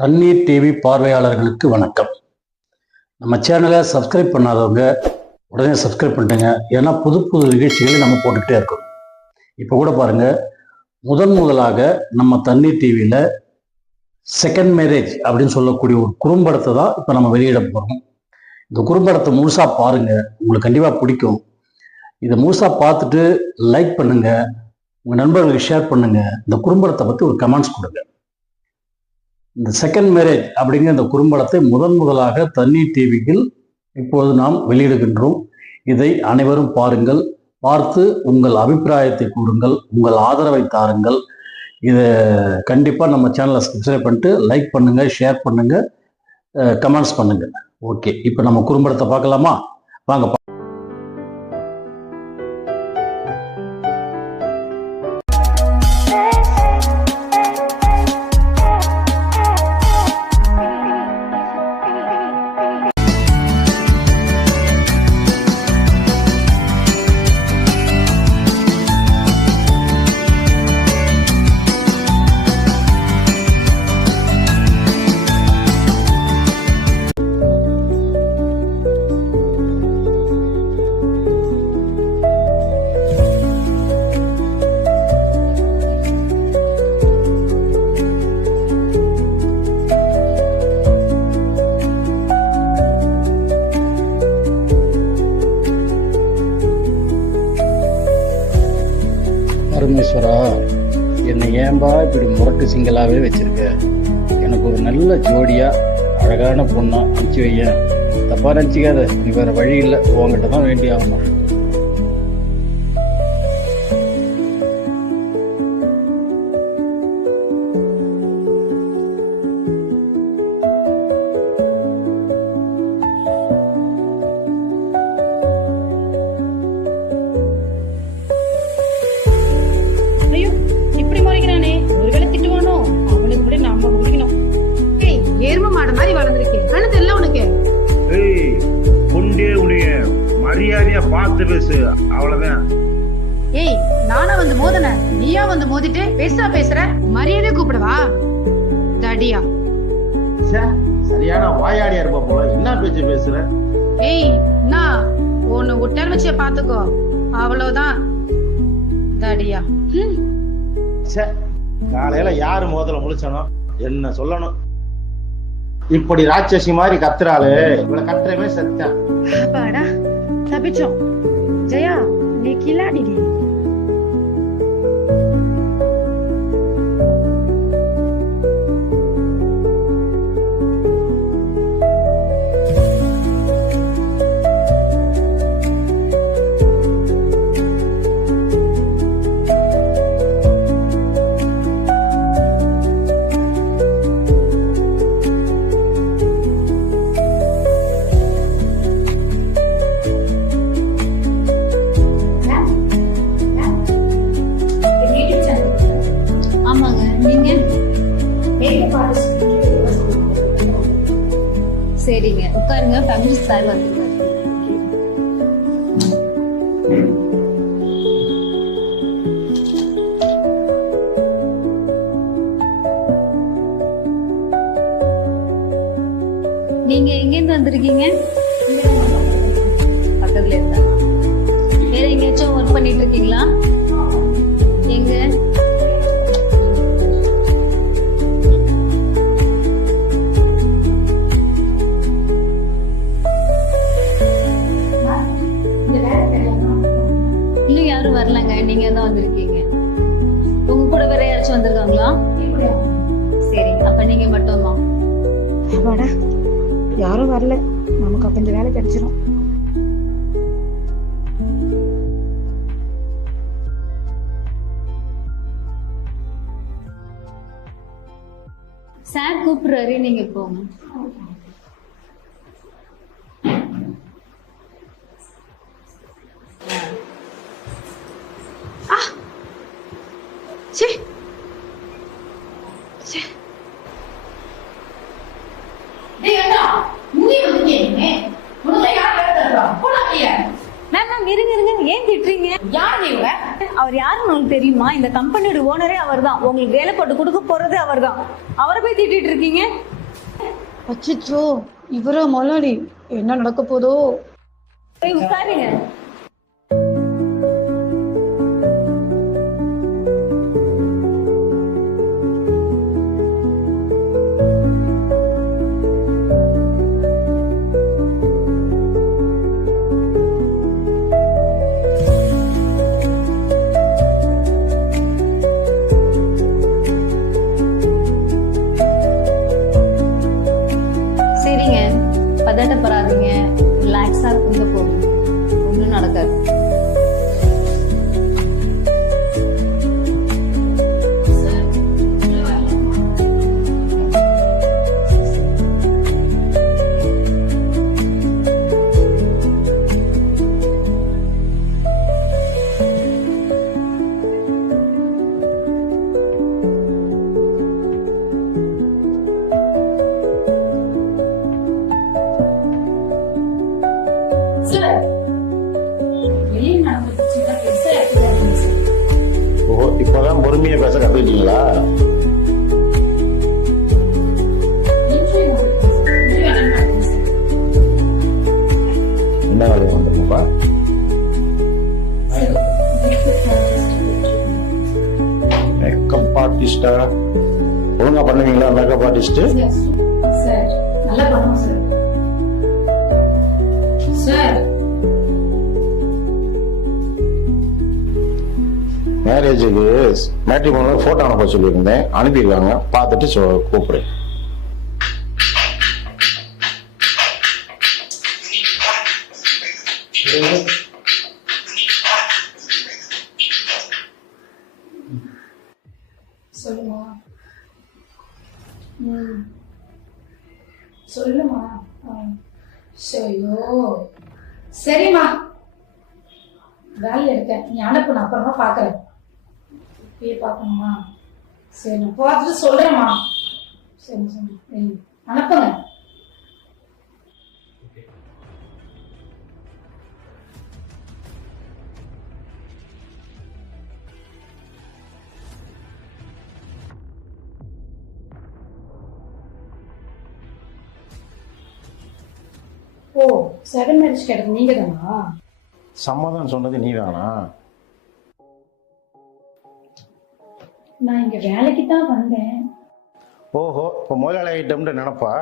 தண்ணீர் டிவி பார்வையாளர்களுக்கு வணக்கம். நம்ம சேனலை சப்ஸ்கிரைப் பண்ணாதவங்க உடனே சப்ஸ்கிரைப் பண்ணிட்டுங்க. ஏன்னா புது புது நிகழ்ச்சிகளை நம்ம போட்டுக்கிட்டே இருக்கோம். இப்போ கூட பாருங்க, முதலாக நம்ம தண்ணீர் டிவியில் செகண்ட் மேரேஜ் அப்படின்னு சொல்லக்கூடிய ஒரு குறும்படத்தை தான் இப்போ நம்ம வெளியிட போகிறோம். இந்த குறும்படத்தை முழுசாக பாருங்க, உங்களுக்கு கண்டிப்பாக பிடிக்கும். இதை முழுசாக பார்த்துட்டு லைக் பண்ணுங்க, உங்கள் நண்பர்களுக்கு ஷேர் பண்ணுங்க. இந்த குறும்படத்தை பற்றி ஒரு கமெண்ட்ஸ் கொடுங்க. இந்த செகண்ட் மேரேஜ் அப்படிங்கிற இந்த குறும்படத்தை முதலாக தண்ணீர் டிவியில் இப்போது நாம் வெளியிடுகின்றோம். இதை அனைவரும் பாருங்கள், பார்த்து உங்கள் அபிப்பிராயத்தை கூறுங்கள், உங்கள் ஆதரவை தாருங்கள். இதை கண்டிப்பாக நம்ம சேனலை சப்ஸ்கிரைப் பண்ணிட்டு லைக் பண்ணுங்க, ஷேர் பண்ணுங்க, கமெண்ட்ஸ் பண்ணுங்க. ஓகே, இப்போ நம்ம குறும்படத்தை பார்க்கலாமா? வாங்க. பரமேஸ்வரா, என்னை ஏன்பா இப்படி முரட்டு சிங்களாவே வச்சிருக்க? எனக்கு ஒரு நல்ல ஜோடியா அழகான பொண்ணா அனுப்பிச்சு வையன். தப்பா நினச்சிக்காத, நீ வேற வழி இல்லை, உங்ககிட்ட தான் வேண்டி ஆகணும். மரியாதையா பார்த்து பேசு, அவ்வளவுதான். ஏய், நானா வந்து மோதன, நீயா வந்து மோதிட்டு பேசுற மரியாதை கூப்பிடவா? தடியா, சரியான வாயாடியா இருப்ப போல. என்ன பேச்சு பேசுற? ஏய், நான் உன்னை விட்டார் வச்சு பாத்துக்கோ, அவ்வளவுதான். தடியா. காலையில யாரு மோதல முழிச்சனோ என்ன சொல்லணும்? இப்படி ராட்சசி மாதிரி கத்துறாளு, இவளை கத்துறவே செத்தேன். தப்பிச்சோம். ஜெயா, நீ கில்லாடிடி. சரிங்க, உட்காருங்க. ஃபேமிலி சார் வந்துருக்காரு. நீங்க எங்கிருந்து வந்திருக்கீங்க? பக்கத்துல இருந்தா. வேற எங்கேயாச்சும் ஒர்க் பண்ணிட்டு இருக்கீங்களா? எங்க? வரலங்க, நீங்க தான் வந்திருக்கீங்க. உங்க கூட வேற யாராச்சும் வந்திருக்காங்களா? சரிங்க, அப்ப நீங்க மட்டும் தான். யாரும் வரல, நமக்கு அப்ப இந்த வேலை கிடைச்சிடும். சார் கூப்பிடுறாரு, நீங்க போங்க. இருங்க, ஏன் திட்டுறீங்க? யார் நீங்க? அவர் யாருன்னு உங்களுக்கு தெரியுமா? இந்த கம்பெனியோட ஓனரே அவர் தான். உங்களுக்கு வேலை போட்டு கொடுக்க போறது அவர் தான். அவரை போய் திட்டிட்டு இருக்கீங்க. அச்சோ, இவரா மொழாடி? என்ன நடக்க போதோ? போய் உட்காருங்க. சரிங்க, பதட்டப்படாதீங்க, ரிலாக்ஸா இருங்க, போகும், ஒன்றும் நடக்காது. ஓ, இப்பதான் பொறுமையா பேச கத்துக்கிட்டீங்களா? என்ன வேலையை வந்துருக்குப்பா? மேக்கப் ஆர்டிஸ்டா? ஒழுங்கா பண்ணுவீங்களா மேக்கப் ஆர்டிஸ்ட்? சார் நல்லா பண்ணுவோம் சார். சார் மேரேஜுக்கு மேட்ரிமோனில் ஃபோட்டோ அனுப்ப சொல்லியிருந்தேன், அனுப்பியிருக்காங்க. பார்த்துட்டு கூப்பிடுறேன். சொல்லுமா. சொல்லுமா. சரியோ, சரிம்மா, வேலையில் இருக்கேன், நீ அனுப்பு, நான் அப்புறமா பார்க்குறேன். இப்பயே பார்க்கணுமா? சரி, நான் பார்த்துட்டு சொல்கிறேம்மா. சரி சரி, அனுப்புங்க. ஓ, செகண்ட் மேரேஜ் கேட்டது நீங்க தானா? சம்மதம் சொன்னது நீ தானா? நான் இங்க வேலைக்கு தான் வந்தேன். ஓஹோ, இப்போ முதலாளி ஐட்டம்னு நினைப்பா?